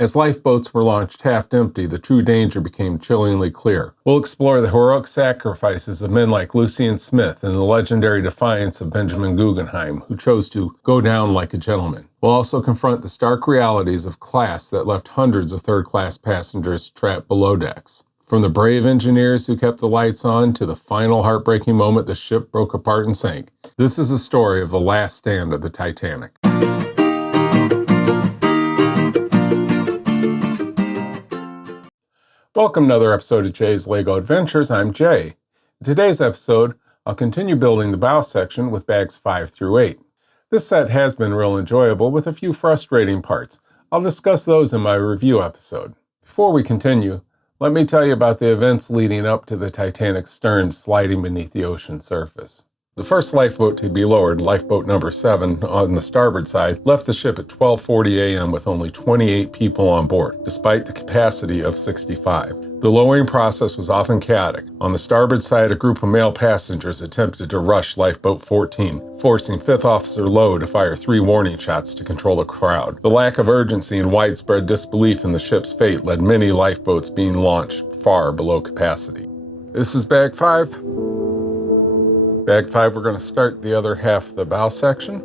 As lifeboats were launched half-empty, the true danger became chillingly clear. We'll explore the heroic sacrifices of men like Lucien Smith and the legendary defiance of Benjamin Guggenheim, who chose to go down like a gentleman. We'll also confront the stark realities of class that left hundreds of third-class passengers trapped below decks. From the brave engineers who kept the lights on to the final heartbreaking moment the ship broke apart and sank, this is a story of the last stand of the Titanic. Welcome to another episode of Jay's LEGO Adventures. I'm Jay. In today's episode, I'll continue building the bow section with bags 5 through 8. This set has been real enjoyable with a few frustrating parts. I'll discuss those in my review episode. Before we continue, let me tell you about the events leading up to the Titanic's stern sliding beneath the ocean surface. The first lifeboat to be lowered, lifeboat number 7 on the starboard side, left the ship at 12:40 a.m. with only 28 people on board, despite the capacity of 65. The lowering process was often chaotic. On the starboard side, a group of male passengers attempted to rush lifeboat 14, forcing 5th Officer Lowe to fire 3 warning shots to control the crowd. The lack of urgency and widespread disbelief in the ship's fate led many lifeboats being launched far below capacity. This is bag 5. Bag 5, we're going to start the other half of the bow section.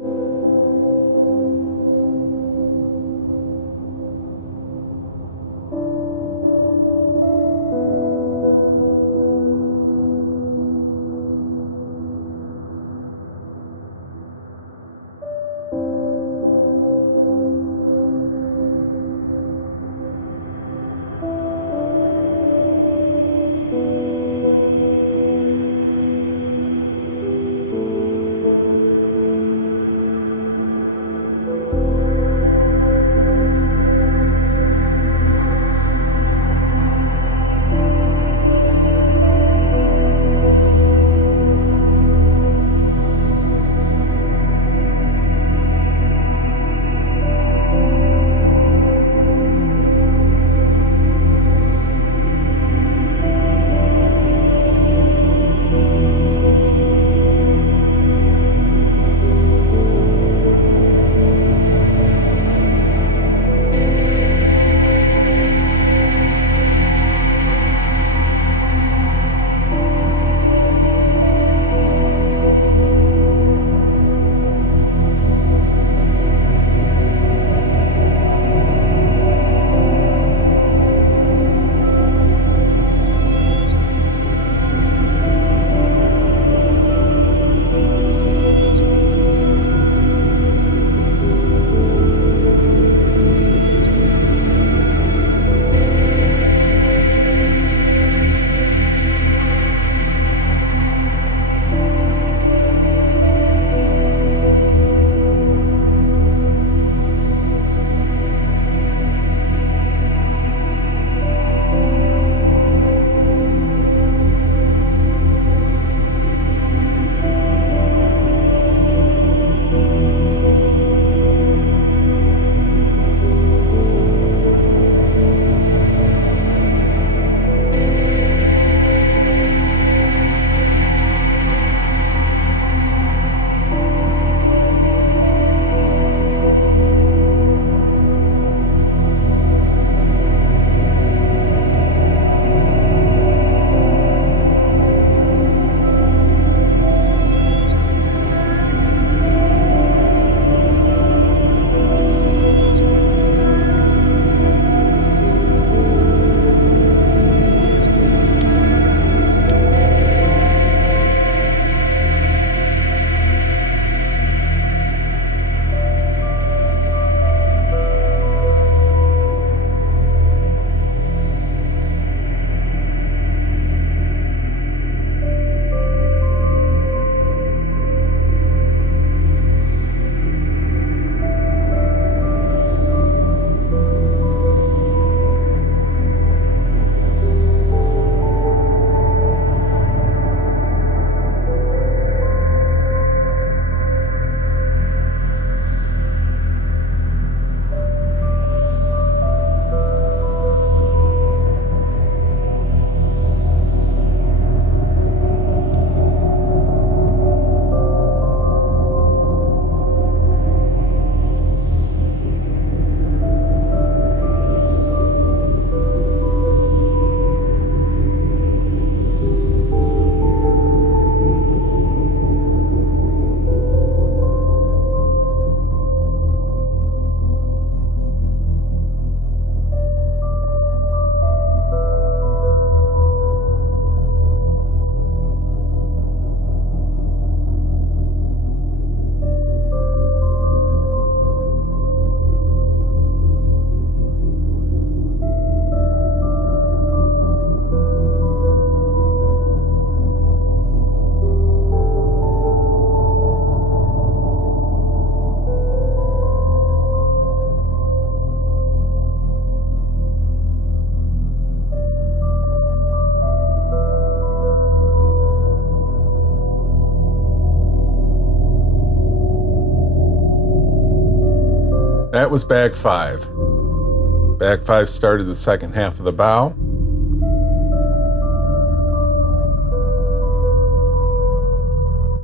That was bag 5. Bag 5 started the second half of the bow.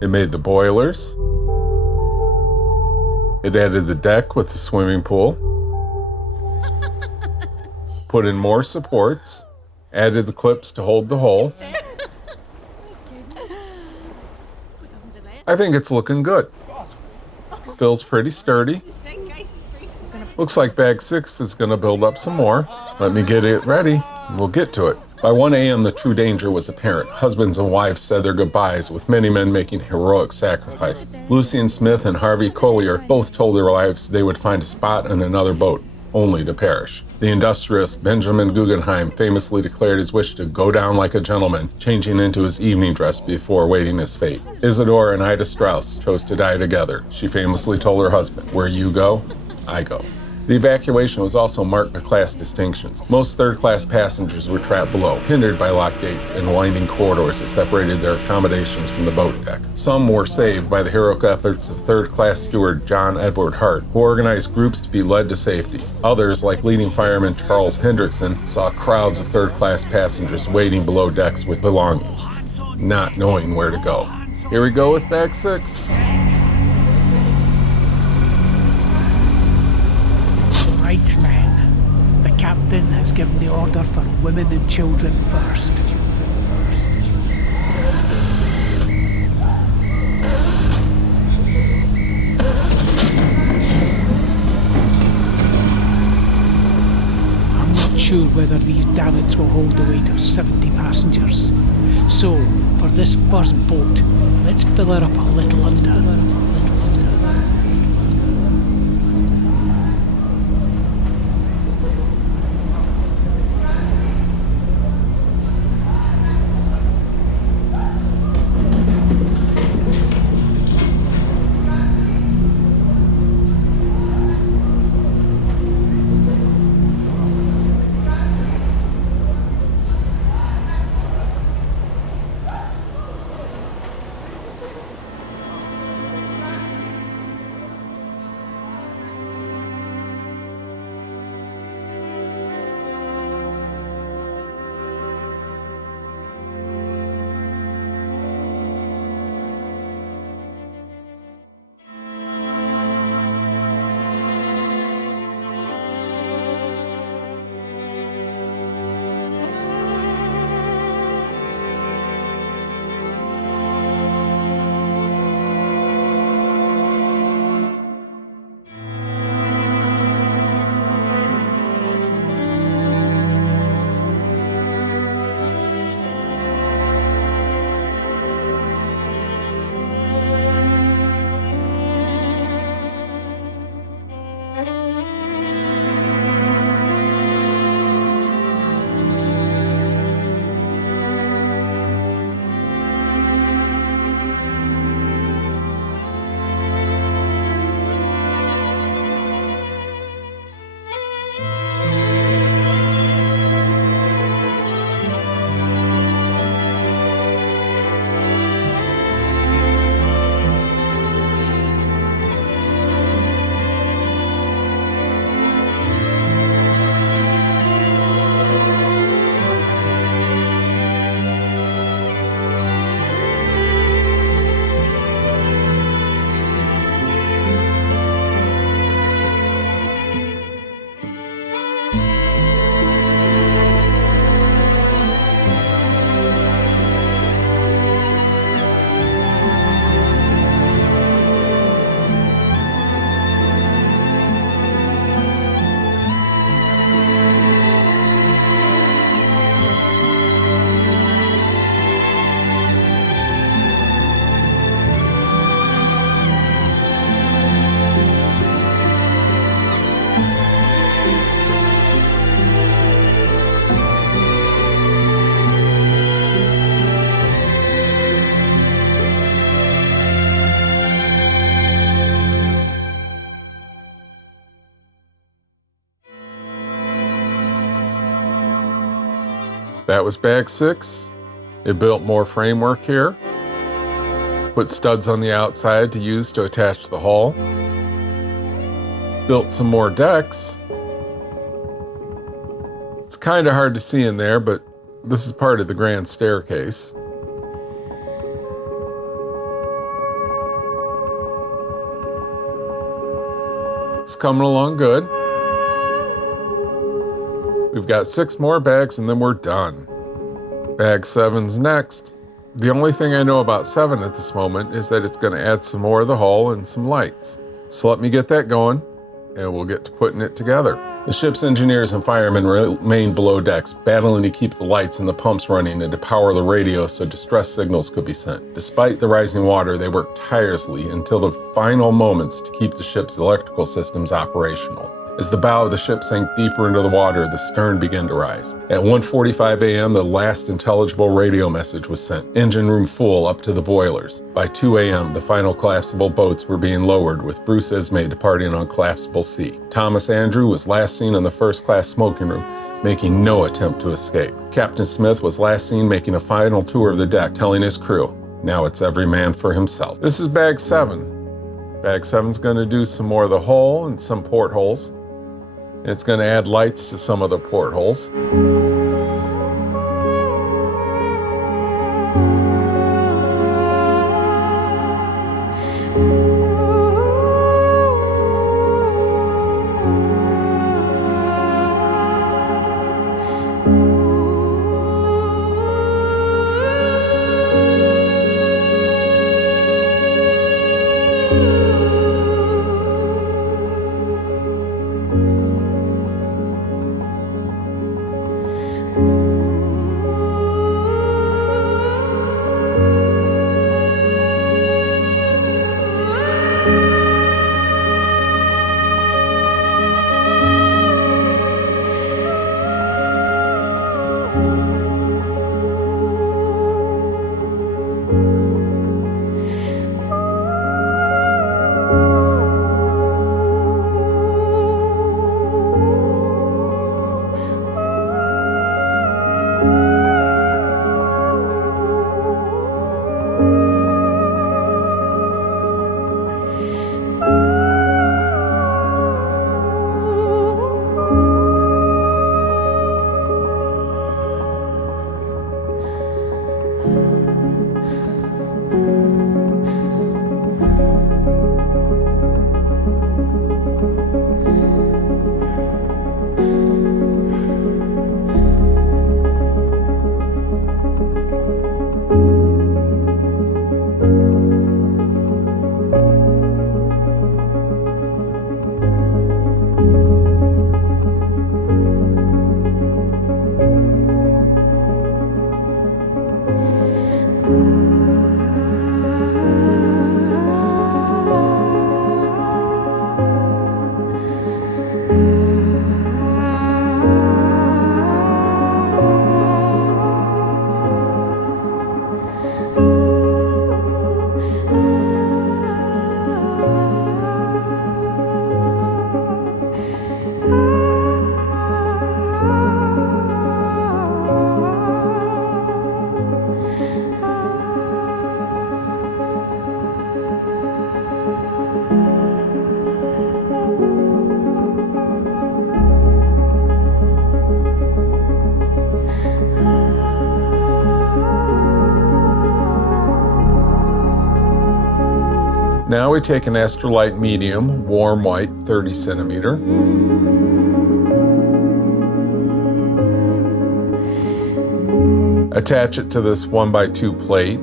It made the boilers. It added the deck with the swimming pool. Put in more supports. Added the clips to hold the hull. I think it's looking good. Feels pretty sturdy. Looks like bag 6 is going to build up some more. Let me get it ready, and we'll get to it. By 1 a.m., the true danger was apparent. Husbands and wives said their goodbyes, with many men making heroic sacrifices. Lucian Smith and Harvey Collier both told their wives they would find a spot in another boat, only to perish. The industrialist Benjamin Guggenheim famously declared his wish to go down like a gentleman, changing into his evening dress before waiting his fate. Isadora and Ida Strauss chose to die together. She famously told her husband, "Where you go, I go." The evacuation was also marked by class distinctions. Most third-class passengers were trapped below, hindered by locked gates and winding corridors that separated their accommodations from the boat deck. Some were saved by the heroic efforts of third-class steward John Edward Hart, who organized groups to be led to safety. Others, like leading fireman Charles Hendrickson, saw crowds of third-class passengers waiting below decks with belongings, not knowing where to go. Here we go with bag 6. Right, men. The captain has given the order for women and children first. I'm not sure whether these davits will hold the weight of 70 passengers. So, for this first boat, let's fill her up a little under. That was bag 6. It built more framework here. Put studs on the outside to use to attach the hull. built some more decks. It's kind of hard to see in there, but this is part of the grand staircase. It's coming along good. We've got 6 more bags and then we're done. Bag 7's next. The only thing I know about 7 at this moment is that it's going to add some more of the hull and some lights. So let me get that going and we'll get to putting it together. The ship's engineers and firemen remained below decks, battling to keep the lights and the pumps running and to power the radio so distress signals could be sent. Despite the rising water, they worked tirelessly until the final moments to keep the ship's electrical systems operational. As the bow of the ship sank deeper into the water, the stern began to rise. At 1:45 a.m., the last intelligible radio message was sent, engine room full up to the boilers. By 2 a.m., the final collapsible boats were being lowered, with Bruce Ismay departing on collapsible C. Thomas Andrew was last seen in the first-class smoking room, making no attempt to escape. Captain Smith was last seen making a final tour of the deck, telling his crew, "Now it's every man for himself." This is Bag 7. Bag 7's going to do some more of the hull and some portholes. It's going to add lights to some of the portholes. Now we take an Astrolite medium, warm white, 30 centimeter. Attach it to this 1x2 plate.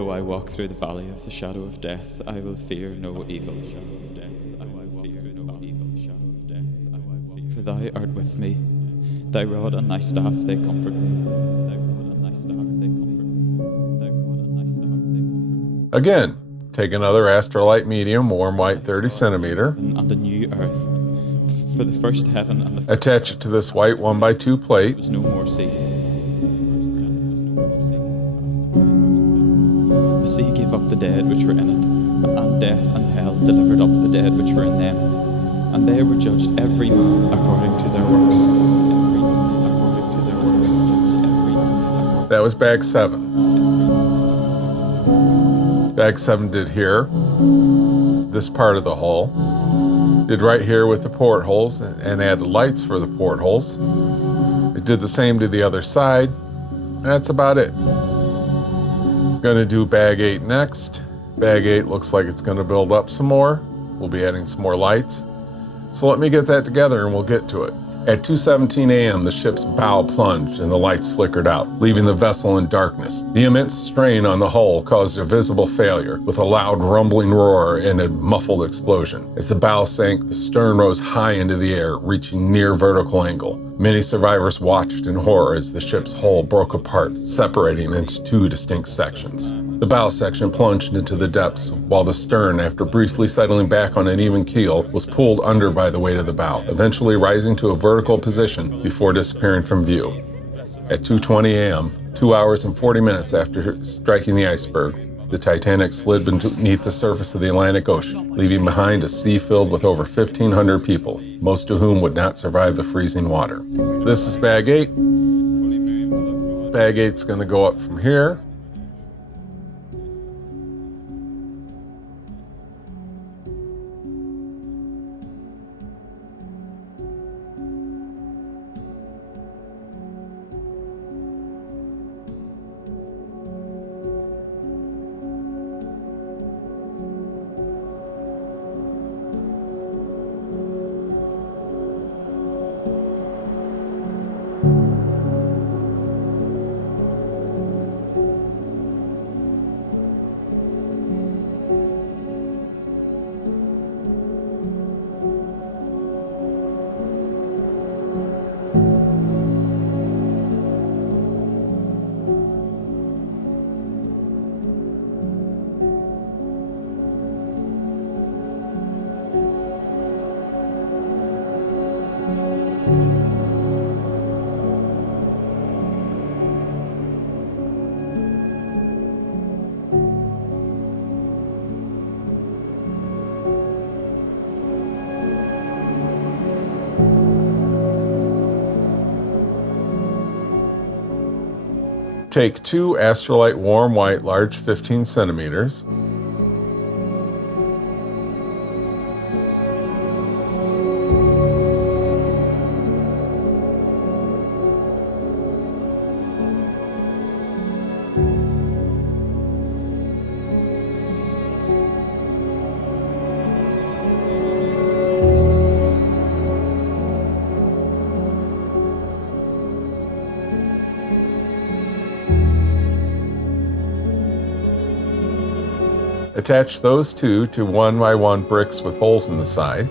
Though I walk through the valley of the shadow of death, I will fear no evil. For thou art with me. Thy rod and thy staff, they comfort me. Thy rod and thy staff, they comfort me. Thy rod and thy staff, they comfort me. Again, take another Astrolite medium, warm white 30 centimeter. And a new earth. For the first heaven and the Attach it to this white 1x2 plate. there was no more sea. The sea gave up the dead which were in it, and death and hell delivered up the dead which were in them. And they were judged every man according to their works. That was bag 7. Bag 7 did here, this part of the hull. Did right here with the portholes and added lights for the portholes. It did the same to the other side. That's about it. Gonna do bag 8 next. Bag 8 looks like it's gonna build up some more. We'll be adding some more lights. So let me get that together and we'll get to it. At 2:17 a.m., the ship's bow plunged and the lights flickered out, leaving the vessel in darkness. The immense strain on the hull caused a visible failure, with a loud rumbling roar and a muffled explosion. As the bow sank, the stern rose high into the air, reaching near vertical angle. Many survivors watched in horror as the ship's hull broke apart, separating into 2 distinct sections. The bow section plunged into the depths, while the stern, after briefly settling back on an even keel, was pulled under by the weight of the bow, eventually rising to a vertical position before disappearing from view. At 2:20 a.m., 2 hours and 40 minutes after striking the iceberg, the Titanic slid beneath the surface of the Atlantic Ocean, leaving behind a sea filled with over 1,500 people, most of whom would not survive the freezing water. This is bag 8. Bag 8's going to go up from here. Take 2 Astrolite warm white large 15 centimeters. Attach those 2 to 1x1 bricks with holes in the side.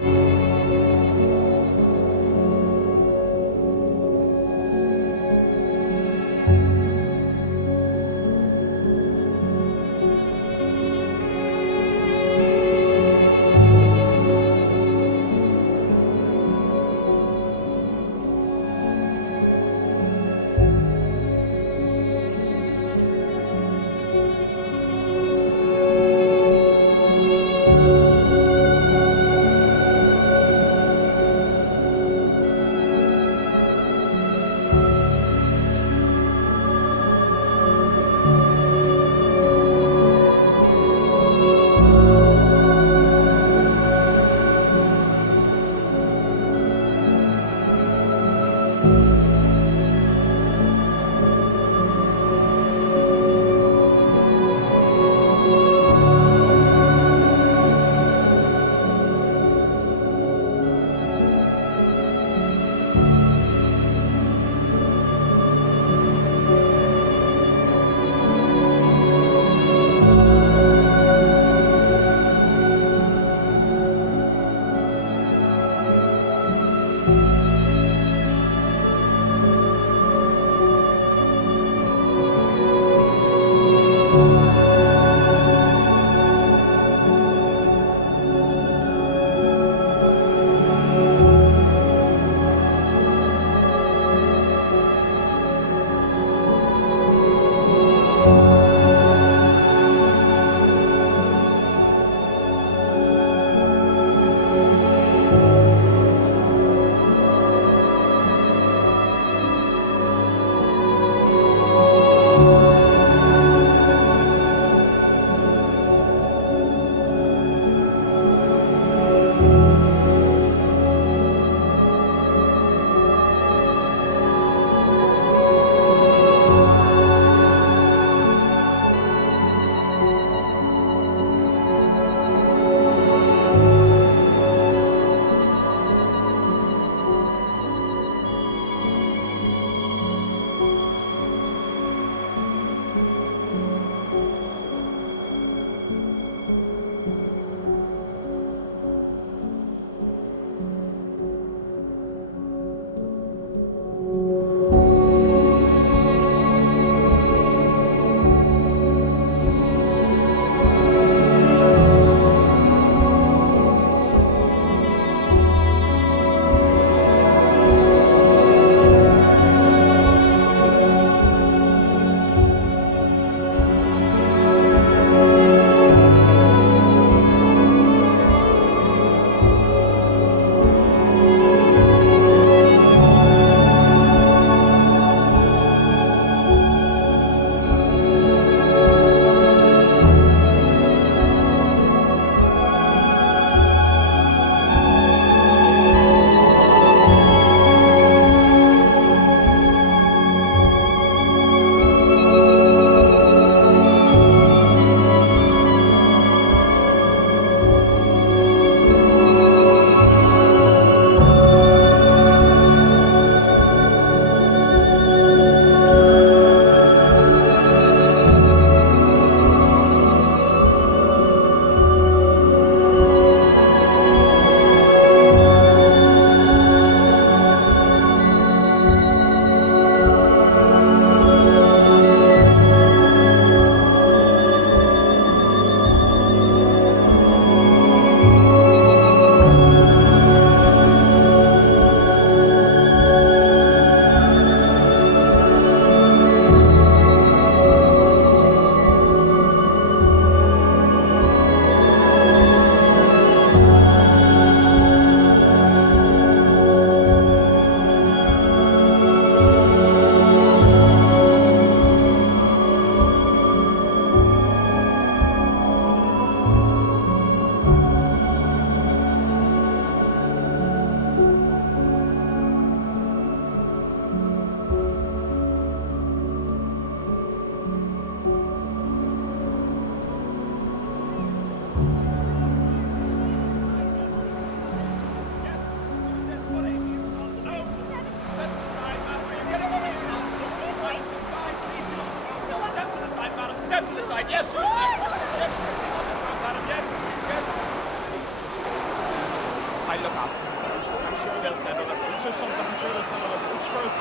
sure they'll send other boats or something. I'm sure they'll send other boats for us.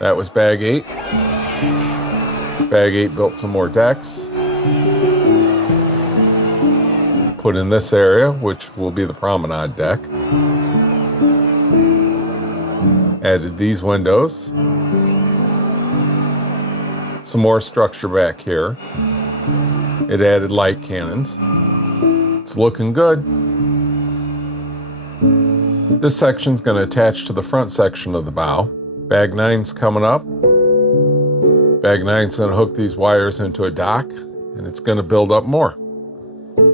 That was Bag 8. Bag 8 built some more decks. Put in this area, which will be the promenade deck. Added these windows. Some more structure back here. It added light cannons. It's looking good. This section's going to attach to the front section of the bow. Bag 9's coming up. Bag 9's going to hook these wires into a dock, and it's going to build up more.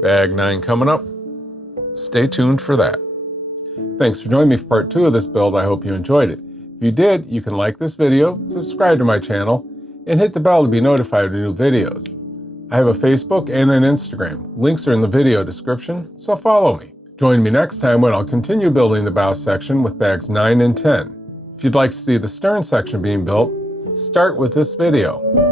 Bag 9 coming up. Stay tuned for that. Thanks for joining me for part 2 of this build. I hope you enjoyed it. If you did, you can like this video, subscribe to my channel, and hit the bell to be notified of new videos. I have a Facebook and an Instagram. Links are in the video description, so follow me. Join me next time when I'll continue building the bow section with bags 9 and 10. If you'd like to see the stern section being built, start with this video.